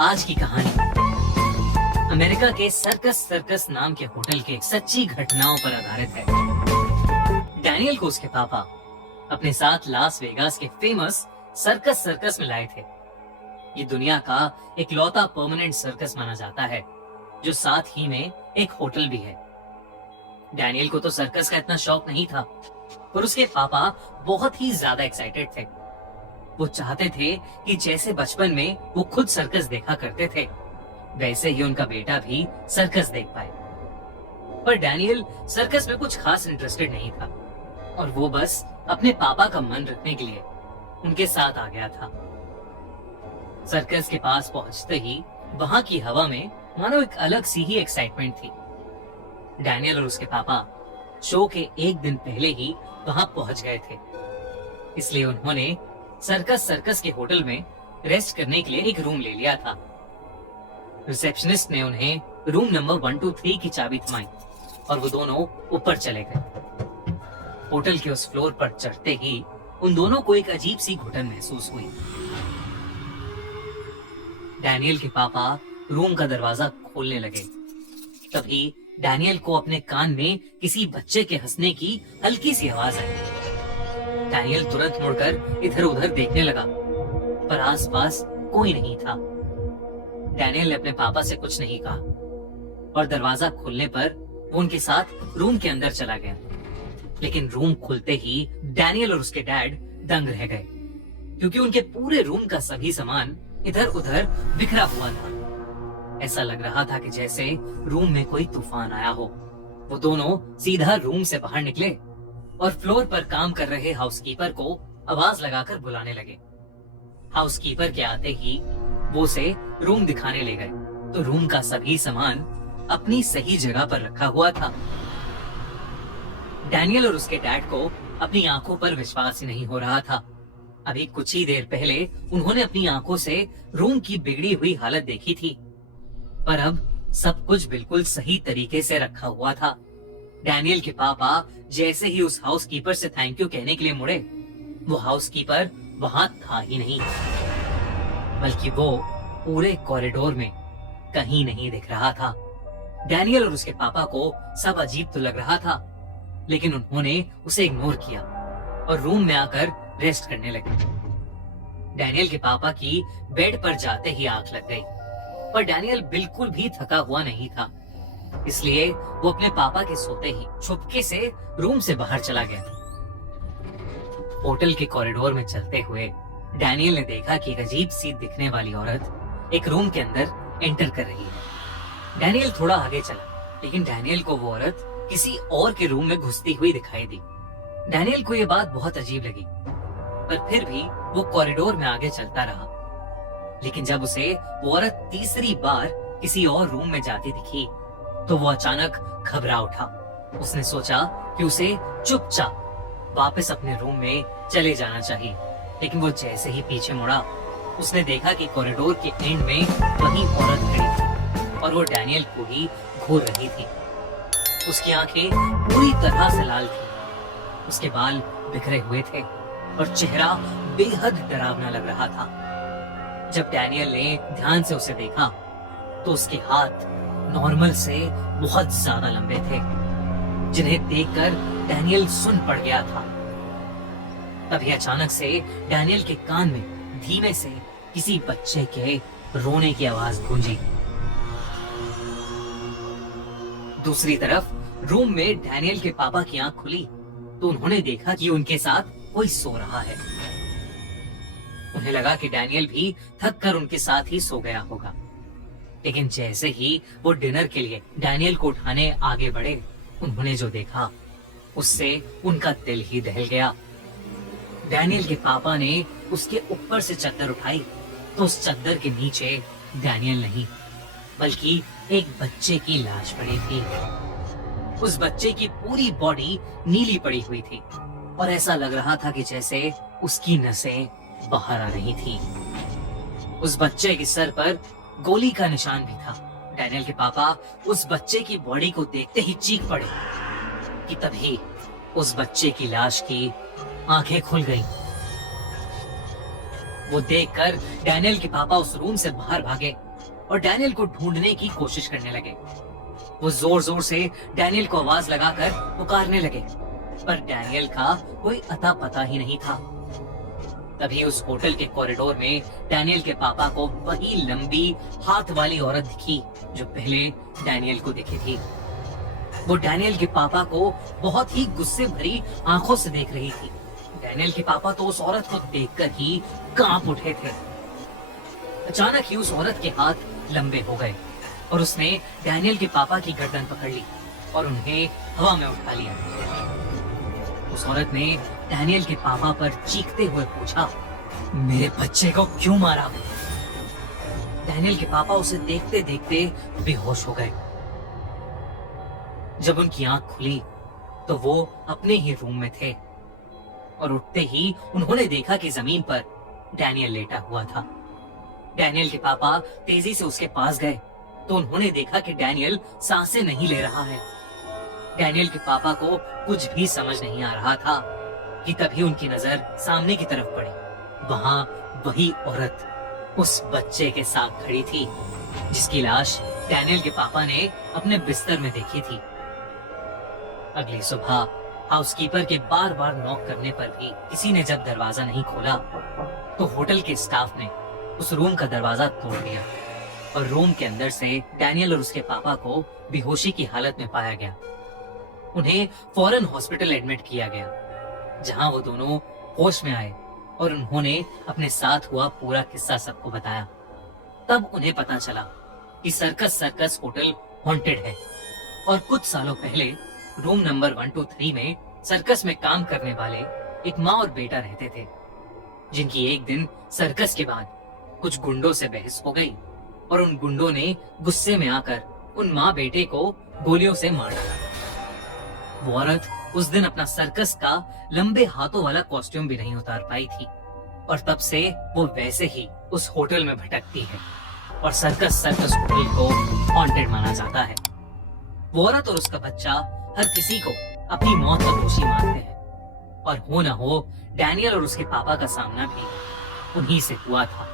आज की कहानी अमेरिका के सर्कस सर्कस नाम के होटल के सच्ची घटनाओं पर आधारित है। डैनियल को उसके पापा अपने साथ लास वेगास के फेमस सर्कस सर्कस में लाए थे। ये दुनिया का इकलौता परमानेंट सर्कस माना जाता है, जो साथ ही में एक होटल भी है। डैनियल को तो सर्कस का इतना शौक नहीं था, पर उसके पापा बहुत ही ज्यादा एक्साइटेड थे। वो चाहते थे कि जैसे बचपन में वो खुद सर्कस देखा करते थे, वैसे ही उनका बेटा भी सर्कस देख पाए। पर डैनियल सर्कस में कुछ खास इंटरेस्टेड नहीं था और वो बस अपने पापा का मन रखने के लिए उनके साथ आ गया था। सर्कस के पास पहुंचते ही वहां की हवा में मानो एक अलग सी ही एक्साइटमेंट थी। डैनियल और उसके पापा शो के एक दिन पहले ही वहां पहुंच गए थे, इसलिए उन्होंने सर्कस सर्कस के होटल में रेस्ट करने के लिए एक रूम ले लिया था। रिसेप्शनिस्ट ने उन्हें रूम नंबर 123 की चाबी थमाई और वो दोनों ऊपर चले गए। होटल के उस फ्लोर पर चढ़ते ही उन दोनों को एक अजीब सी घुटन महसूस हुई। डैनियल के पापा रूम का दरवाजा खोलने लगे। तभी डैनियल को अपने कान में किसी बच्चे के हंसने की हल्की सी आवाज आई। डैनियल तुरंत मुड़कर इधर उधर देखने लगा, पर आसपास कोई नहीं था। डैनियल ने अपने पापा से कुछ नहीं कहा और दरवाजा खुलने पर वो उनके साथ रूम के अंदर चला गया। लेकिन रूम खुलते ही डैनियल और उसके डैड दंग रह गए, क्योंकि उनके पूरे रूम का सभी सामान इधर उधर बिखरा हुआ था। ऐसा लग रहा था कि जैसे रूम में कोई तूफान आया हो। वो दोनों सीधा रूम से बाहर निकले और फ्लोर पर काम कर रहे हाउसकीपर को आवाज लगाकर बुलाने लगे। हाउसकीपर के आते ही वो उसे रूम दिखाने ले गए, तो रूम का सभी सामान अपनी सही जगह पर रखा हुआ था। डैनियल और उसके डैड को अपनी आंखों पर विश्वास ही नहीं हो रहा था। अभी कुछ ही देर पहले उन्होंने अपनी आंखों से रूम की बिगड़ी हुई हालत देखी थी, पर अब सब कुछ बिल्कुल सही तरीके से रखा हुआ था। डैनियल के पापा जैसे ही उस हाउसकीपर से थैंक यू कहने के लिए मुड़े, वो हाउसकीपर वहां था ही नहीं, बल्कि वो पूरे कॉरिडोर में कहीं नहीं दिख रहा था। डैनियल और उसके पापा को सब अजीब तो लग रहा था, लेकिन उन्होंने उसे इग्नोर किया और रूम में आकर रेस्ट करने लगे। डैनियल के पापा की बेड पर जाते ही आंख लग गई, पर डैनियल बिल्कुल भी थका हुआ नहीं था, इसलिए वो अपने पापा के सोते ही चुपके से रूम से बाहर चला गया। होटल के कॉरिडोर में चलते हुए डैनियल ने देखा कि एक अजीब सी दिखने वाली औरत एक रूम के अंदर एंटर कर रही है। डैनियल थोड़ा आगे चला, लेकिन डैनियल को वो औरत किसी और के रूम में घुसती हुई दिखाई दी। डैनियल को ये बात बहुत अजीब लगी, पर फिर भी वो कॉरिडोर में आगे चलता रहा। लेकिन जब उसे वो औरत तीसरी बार किसी और रूम में जाती दिखी, तो वो अचानक घबरा उठा। उसने सोचा कि उसे चुपचाप वापस अपने रूम में चले जाना चाहिए, लेकिन वो जैसे ही पीछे मुड़ा, उसने देखा कि कॉरिडोर के एंड में वही औरत खड़ी थी और वो डैनियल को ही घूर रही थी। उसकी आंखें पूरी तरह से लाल थी, उसके बाल बिखरे हुए थे और चेहरा बेहद डरावना लग रहा था। जब डैनियल ने ध्यान से उसे देखा, तो उसके हाथ नॉर्मल से बहुत ज्यादा लंबे थे, जिन्हें देखकर डैनियल सुन पड़ गया था। तभी अचानक से डैनियल के कान में धीमे से किसी बच्चे के रोने की आवाज गूंजी। दूसरी तरफ रूम में डैनियल के पापा की आंख खुली, तो उन्होंने देखा कि उनके साथ कोई सो रहा है। उन्हें लगा कि डैनियल भी थक कर उनके साथ ही सो गया होगा, लेकिन जैसे ही वो डिनर के लिए डैनियल को उठाने आगे बढ़े, उन्होंने जो देखा उससे उनका दिल ही दहल गया। डैनियल के पापा ने उसके ऊपर से चद्दर उठाई, तो उस चद्दर के नीचे डैनियल नहीं, बल्कि एक बच्चे की लाश पड़ी थी। उस बच्चे की पूरी बॉडी नीली पड़ी हुई थी और ऐसा लग रहा था कि जैसे उसकी नसें बाहर आ रही थी। उस बच्चे के सर पर गोली का निशान भी था। डैनियल के पापा उस बच्चे की बॉडी को देखते ही चीख पड़े कि तभी उस बच्चे की लाश की आंखें खुल गईं। वो देखकर डैनियल के पापा उस रूम से बाहर भागे और डैनियल को ढूंढने की कोशिश करने लगे। वो जोर जोर से डैनियल को आवाज लगाकर पुकारने लगे, पर डैनियल का कोई अता पता ही नहीं था। तभी उस होटल के कॉरिडोर में डैनियल के पापा को वही लंबी हाथ वाली औरत दिखी जो पहले डैनियल को दिखी थी। वो डैनियल के पापा को बहुत ही गुस्से भरी आंखों से देख रही थी। डैनियल के पापा तो उस औरत को देखकर ही कांप उठे थे। अचानक ही उस औरत के हाथ लंबे हो गए और उसने डैनियल के पापा की गर्दन पकड़ ली और उन्हें हवा में उठा लिया। उस औरत ने डैनियल के पापा पर चीखते हुए पूछा, मेरे बच्चे को क्यों मारा? डैनियल के पापा उसे देखते देखते बेहोश हो गए। जब उनकी आंख खुली तो वो अपने ही रूम में थे और उठते ही उन्होंने देखा कि जमीन पर डैनियल लेटा हुआ था। डैनियल के पापा तेजी से उसके पास गए तो उन्होंने देखा कि डैनियल सांसें नहीं ले रहा है। डैनियल के पापा को कुछ भी समझ नहीं आ रहा था कि तभी उनकी नजर सामने की तरफ पड़ी। वहां वही औरत उस बच्चे के साथ खड़ी थी जिसकी लाश डैनियल के पापा ने अपने बिस्तर में देखी थी। अगली सुबह हाउसकीपर के बार बार नॉक करने पर भी किसी ने जब दरवाजा नहीं खोला तो होटल के स्टाफ ने उस रूम का दरवाजा तोड़ दिया और रूम के अंदर से डैनियल और उसके पापा को बेहोशी की हालत में पाया गया। उन्हें फौरन हॉस्पिटल एडमिट किया गया, जहां वो दोनों होश में आए और उन्होंने अपने साथ हुआ पूरा किस्सा सबको बताया। तब उन्हें पता चला कि सर्कस होटल हॉन्टेड है और कुछ सालों पहले रूम नंबर 123 में सर्कस में काम करने वाले एक माँ और बेटा रहते थे, जिनकी एक दिन सर्कस के बाद कुछ गुंडों से बहस हो गई और उन गुंडों ने गुस्से में आकर उन माँ बेटे को गोलियों से मार डाला। वो औरत उस दिन अपना सर्कस का लंबे हाथों वाला कॉस्ट्यूम भी नहीं उतार पाई थी और तब से वो वैसे ही उस होटल में भटकती है और सर्कस होटल को हॉन्टेड माना जाता है। वो औरत और उसका बच्चा हर किसी को अपनी मौत का दोषी मानते हैं और हो न हो डैनियल और उसके पापा का सामना भी उन्हीं से हुआ था।